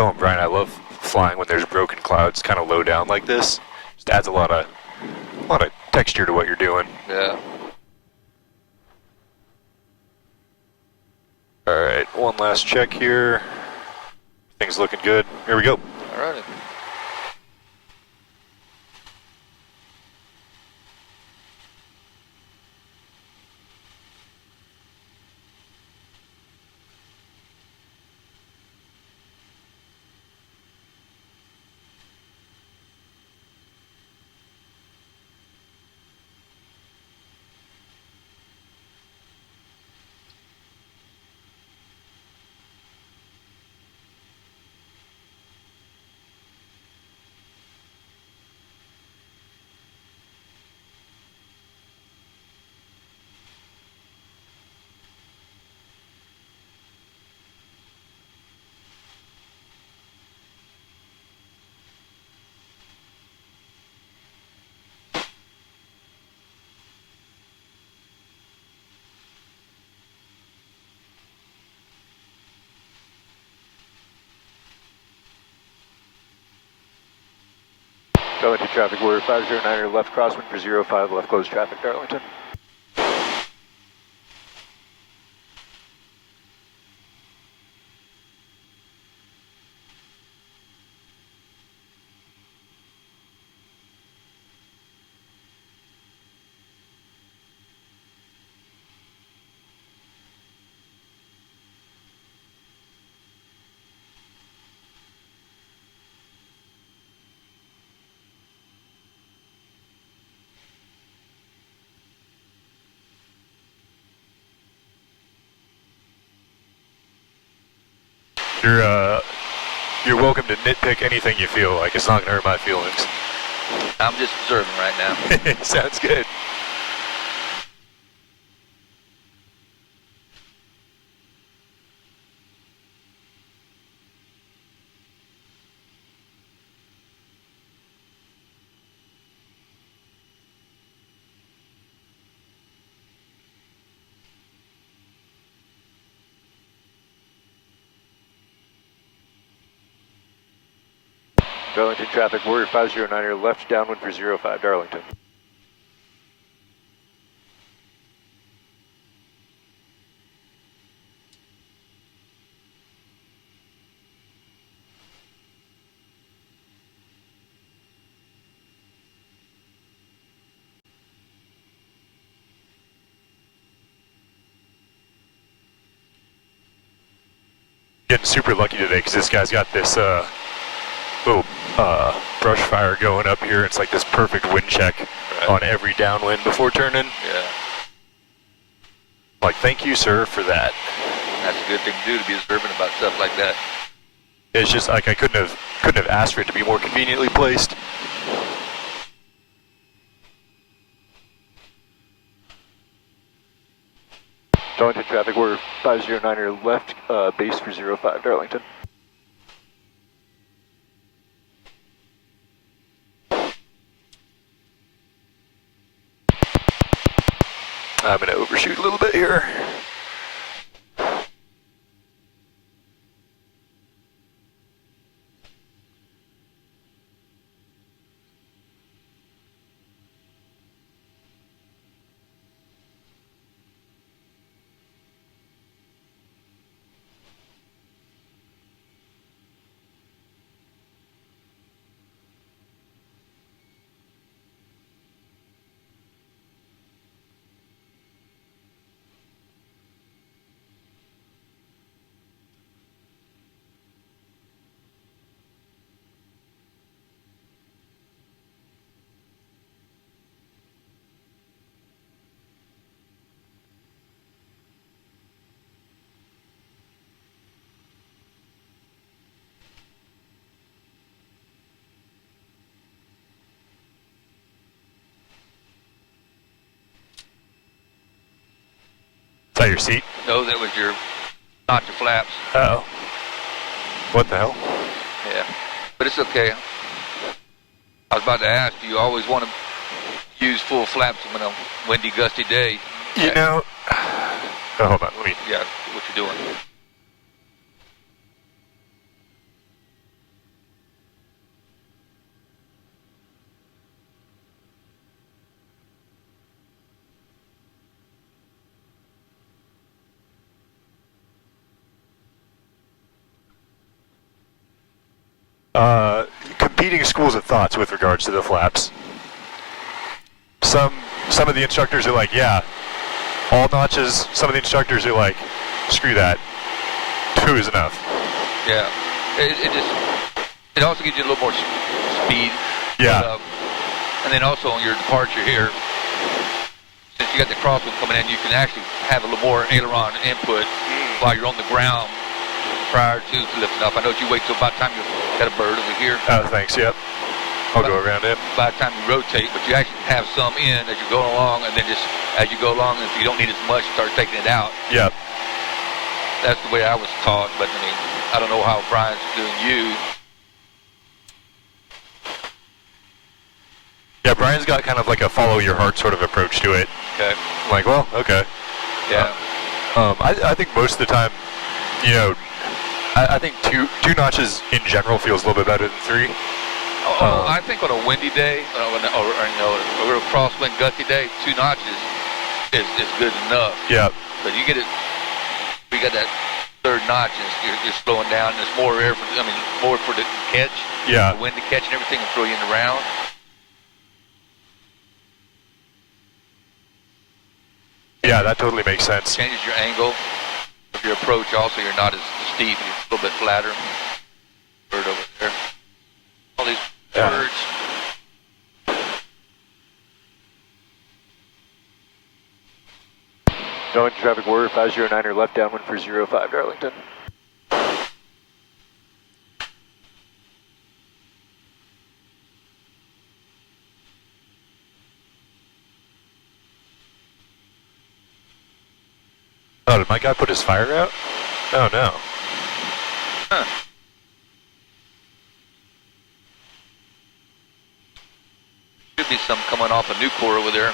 telling Brian I love flying when there's broken clouds, kind of low down like this. Just adds a lot of texture to what you're doing. Yeah. All right, one last check here. Things looking good. Here we go. All right. Go into traffic, Warrior 509er, left crosswind for 05, left close traffic, Darlington. You're welcome to nitpick anything you feel like. It's not gonna hurt my feelings. I'm just observing right now. Sounds good. Darlington traffic, Warrior 509er, left downwind for 05, Darlington. Getting super lucky today because this guy's got this little brush fire going up here. It's like this perfect wind check on every downwind before turning. Yeah. Like, thank you, sir, for that. That's a good thing to do, to be observant about stuff like that. It's just like I couldn't have asked for it to be more conveniently placed. Darlington traffic, we're 509er left, base for 05, Darlington. I'm going to overshoot a little bit here. Is that your seat? No, that was not your flaps. Uh-oh. What the hell? Yeah, but it's okay. I was about to ask, do you always want to use full flaps on a windy, gusty day? You know, hold on, let me... Yeah, what you doing? competing schools of thoughts with regards to the flaps. Some of the instructors are like, yeah, all notches. Some of the instructors are like, screw that, 2 is enough. Yeah, it also gives you a little more speed. Yeah. But, and then also on your departure here, since you got the crosswind coming in, you can actually have a little more aileron input while you're on the ground prior to lifting up. I know you wait till about the time you've got a bird over here. Oh, thanks, yep. I'll go around in. By the time you rotate, but you actually have some in as you're going along, and then just as you go along, if you don't need as much, start taking it out. Yep. That's the way I was taught, but I mean, I don't know how Brian's doing you. Yeah, Brian's got kind of like a follow your heart sort of approach to it. Okay. I'm like, well, okay. Yeah. I think most of the time, you know, I think two notches in general feels a little bit better than 3. I think on a windy day, or a real crosswind gusty day, 2 notches is good enough. Yeah. But you got that 3rd notch, and you're slowing down. And there's more air more for the catch. Yeah. The wind to catch and everything and throw you in the round. Yeah, that totally makes sense. Changes your angle of your approach. Also, you're not as steep. You're a little bit flatter. Bird over there. All these birds. Darlington traffic, Warrior 509er left downwind for 05 Darlington. Oh, did my guy put his fire out? Oh no. Huh. Should be some coming off a new core over there.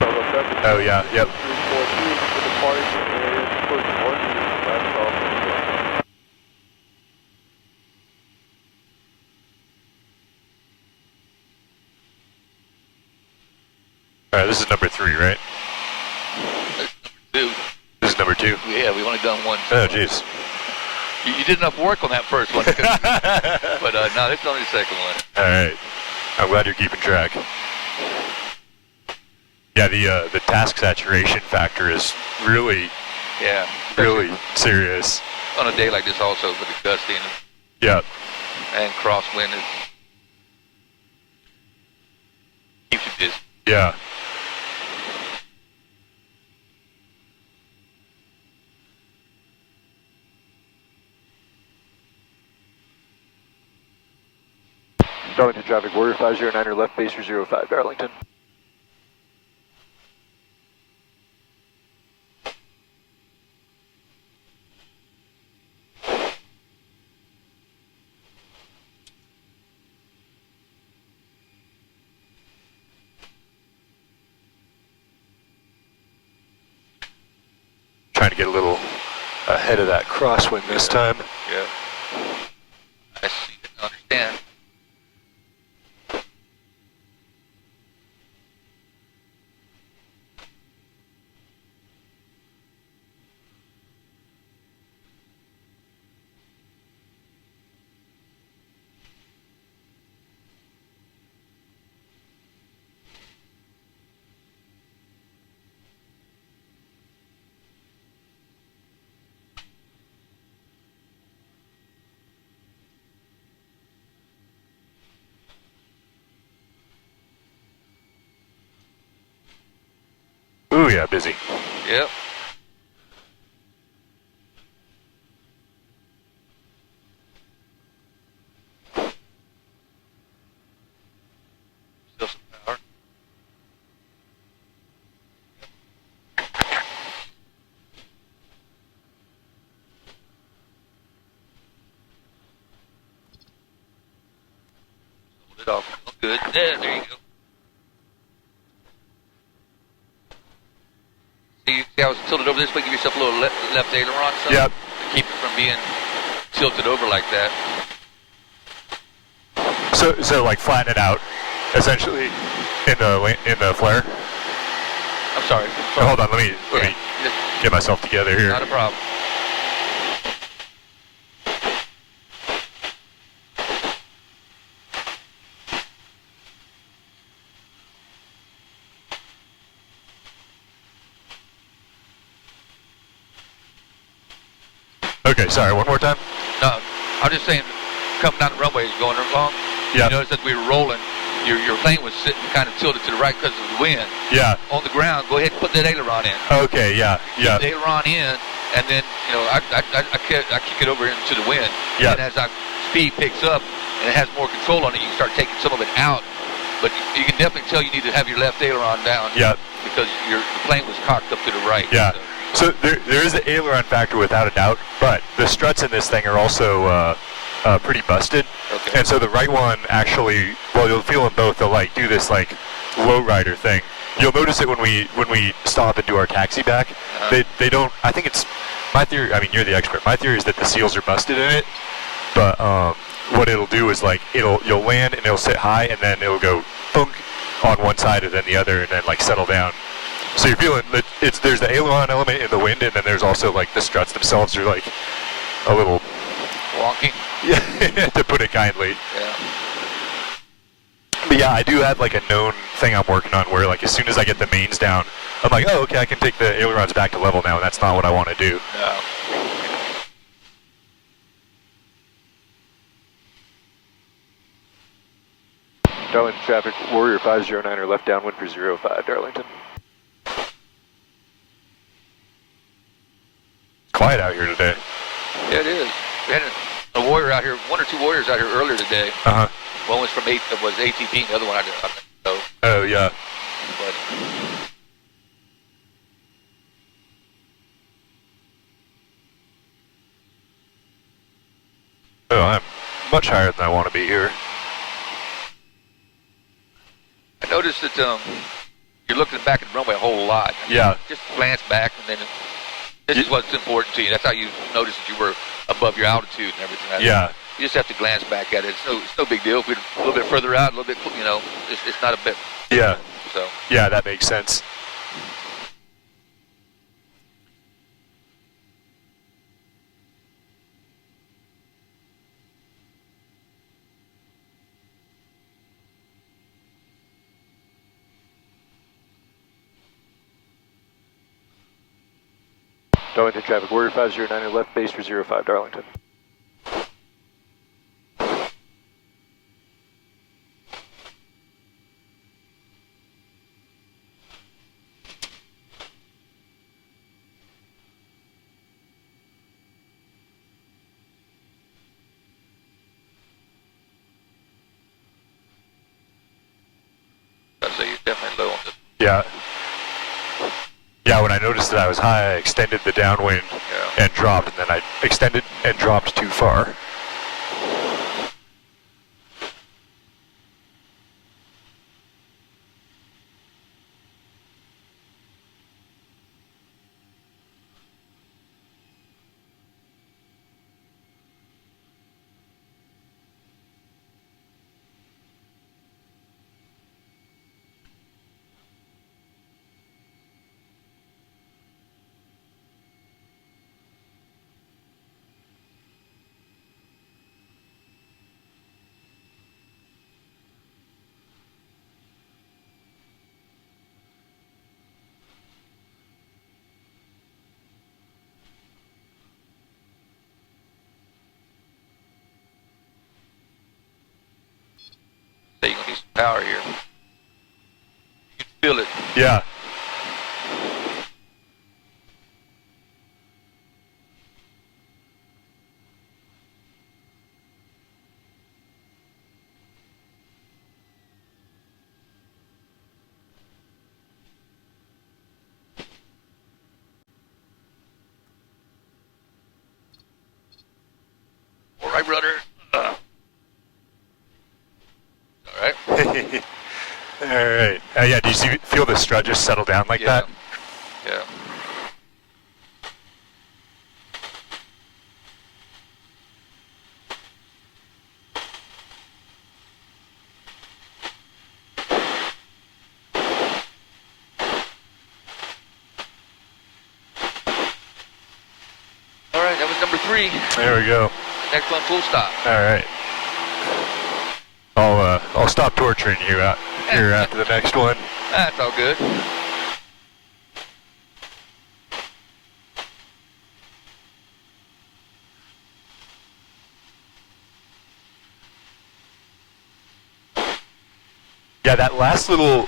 Oh yeah, yep. Alright, this is number 3, right? Two. This is number 2? Yeah, we've only done one. Oh, jeez. You did enough work on that first one. But no, it's only the second one. Alright. I'm glad you're keeping track. Yeah, the task saturation factor is really, Yeah. really serious. On a day like this also, with the gusty Yeah. and crosswind, it keeps you busy. Yeah. Darlington traffic, Warrior 509er left base for 05 Darlington. Trying to get a little ahead of that crosswind this time. Yeah. I see. I understand. Ooh, yeah, busy. Yep. Still some power. Hold it off. Good. There you go. See how it's tilted over this way? Give yourself a little left aileron. Yep. To keep it from being tilted over like that. So like flatten it out, essentially, in the flare. I'm sorry. Oh, hold on, let me get myself together here. Not a problem. Okay, sorry, one more time. No, I'm just saying, coming down the runway, going along. Yeah. You notice that we were rolling. Your plane was sitting kind of tilted to the right because of the wind. Yeah. On the ground, go ahead and put that aileron in. Okay, yeah, yeah. Keep the aileron in, and then, you know, I kick it over into the wind. Yeah. And as our speed picks up and it has more control on it, you can start taking some of it out. But you can definitely tell you need to have your left aileron down. Yeah. Because the plane was cocked up to the right. Yeah. So there is the aileron factor without a doubt, but the struts in this thing are also pretty busted. Okay. And so the right one actually, well, you'll feel them both. They'll like do this like lowrider thing. You'll notice it when we stop and do our taxi back. They don't. I think it's my theory. I mean, you're the expert. My theory is that the seals are busted in it. But what it'll do is like you'll land and it'll sit high and then it'll go thunk on one side and then the other and then like settle down. So you're feeling that there's the aileron element in the wind, and then there's also like the struts themselves are like a little wonky. Yeah, to put it kindly. Yeah. But yeah, I do have like a known thing I'm working on where like as soon as I get the mains down, I'm like, oh, okay, I can take the ailerons back to level now, and that's not what I want to do. No. Darlington traffic, Warrior 509er left downwind for 05, Darlington. Quiet out here today. Yeah, it is. We had a Warrior out here, one or two Warriors out here earlier today. Uh-huh. One was from ATP, and the other one I didn't know. Oh, yeah. But oh, I'm much higher than I want to be here. I noticed that you're looking back at the runway a whole lot. Yeah. Just glance back, and then this is what's important to you. That's how you notice that you were above your altitude and everything. Yeah. You just have to glance back at it. It's no big deal. If we're a little bit further out, a little bit, you know, it's not a bit. Yeah. So. Yeah, that makes sense. Darlington traffic, Warrior 509 left base for 05, Darlington. So you're definitely low on this. Yeah. Yeah, when I noticed that I was high, I extended the downwind and dropped, and then I extended and dropped too far. So you're going to need some power here. You can feel it. Yeah. All right, brother. All right. All right. Yeah, do you feel the strut just settle down like that? Yeah. All right, that was number 3. There we go. Next one, full stop. All right. I'll stop torturing you out here after the next one. That's all good. Yeah, that last little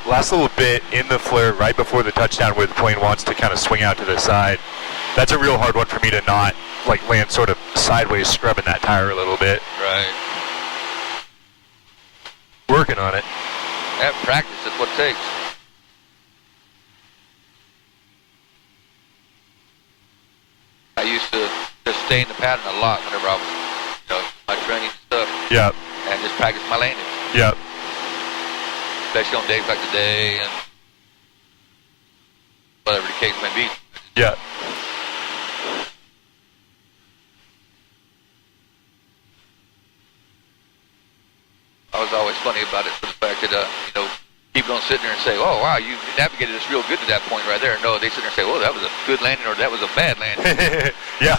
bit in the flare right before the touchdown where the plane wants to kind of swing out to the side, that's a real hard one for me to not like land sort of sideways, scrubbing that tire a little bit. Right. Working on it. That practice is what it takes. I used to just stay in the pattern a lot whenever I was, my training and stuff. Yeah. And just practice my landings. Yeah. Especially on days like today and whatever the case may be. Yeah. I was always funny about it for the fact that, people don't sit there and say, oh, wow, you navigated this real good to that point right there. No, they sit there and say, oh, that was a good landing or that was a bad landing. Yeah.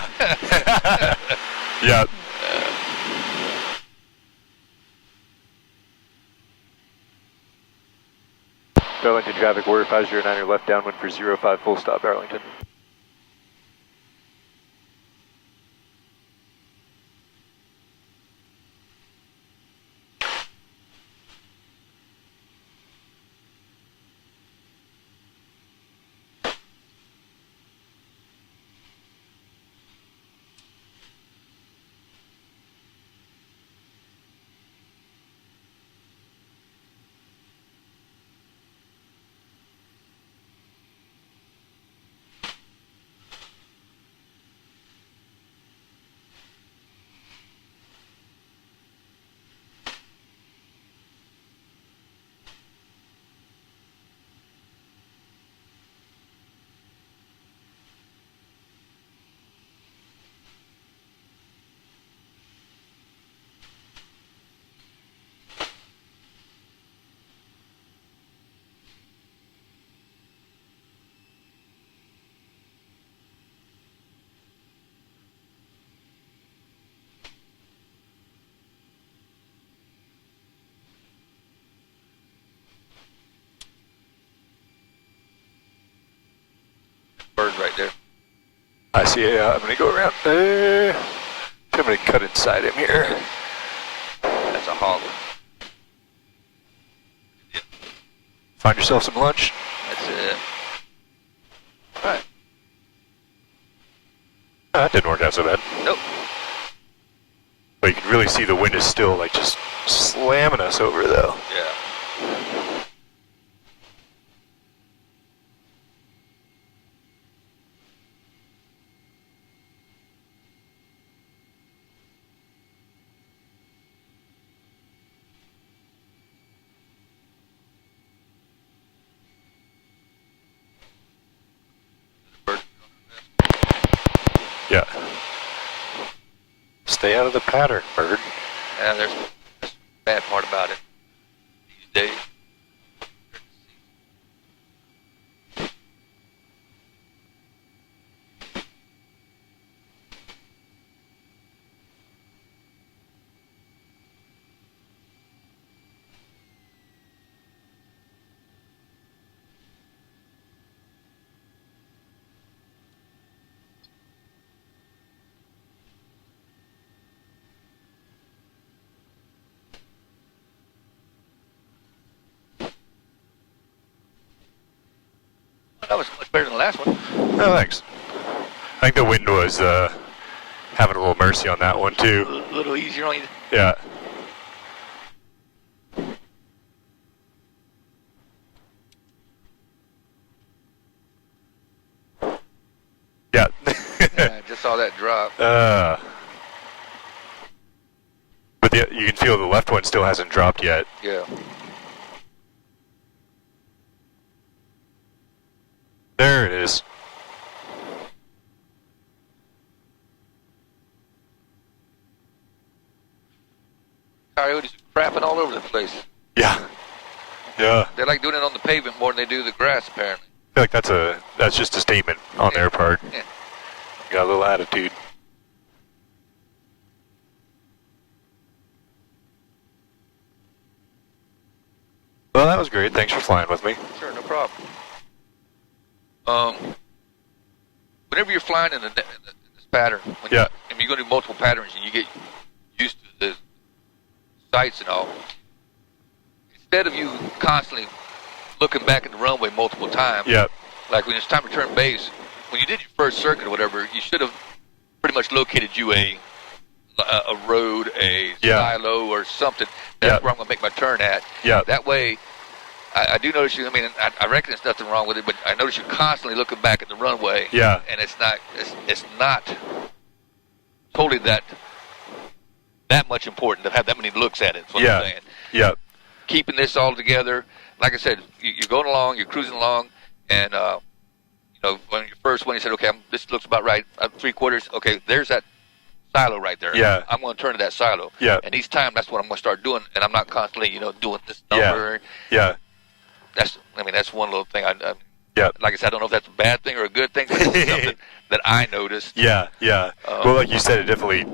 Yeah. Darlington traffic, Warrior 509, your left downwind for 05 full stop, Darlington. Bird right there. I see. Yeah, I'm gonna go around. I'm gonna cut inside him here. That's a hog. Yeah. Find yourself some lunch. That's it. All right. That didn't work out so bad. Nope. But you can really see the wind is still like just slamming us over though. Yeah. Yeah. Stay out of the pattern, bird. Yeah, there's the bad part about it these days. That was much better than the last one. Oh, thanks. I think the wind was having a little mercy on that one too. A little easier on you. Yeah. Yeah. Yeah, I just saw that drop. But you can feel the left one still hasn't dropped yet. Yeah. There it is. Coyotes are crapping all over the place. Yeah. Yeah. They like doing it on the pavement more than they do the grass, apparently. I feel like that's just a statement on their part. Yeah. Got a little attitude. Well, that was great. Thanks for flying with me. Sure, no problem. Whenever you're flying in this pattern, when Yeah. you go to multiple patterns and you get used to the sights and all, instead of you constantly looking back at the runway multiple times, Yep. like when it's time to turn base, when you did your first circuit or whatever, you should have pretty much located you a road, a silo, or something. That's where I'm going to make my turn at. Yeah. That way, I do notice you. I mean, I reckon there's nothing wrong with it, but I notice you're constantly looking back at the runway. Yeah. And it's not totally that much important to have that many looks at it. That's what I'm saying. Yeah. Keeping this all together, like I said, you're going along, you're cruising along, and when your first one, you said, okay, this looks about right. 3/4. Okay, there's that silo right there. Yeah. I'm going to turn to that silo. Yeah. And each time, that's what I'm going to start doing, and I'm not constantly, doing this number. Yeah. That's one little thing. Yeah. Like I said, I don't know if that's a bad thing or a good thing, but it's something that I noticed. Yeah. Well, like you said, it definitely,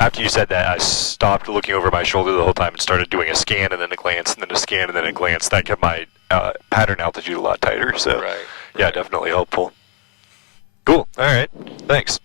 after you said that, I stopped looking over my shoulder the whole time and started doing a scan and then a glance and then a scan and then a glance. That kept my pattern altitude a lot tighter. So, Right. yeah, definitely helpful. Cool. All right. Thanks.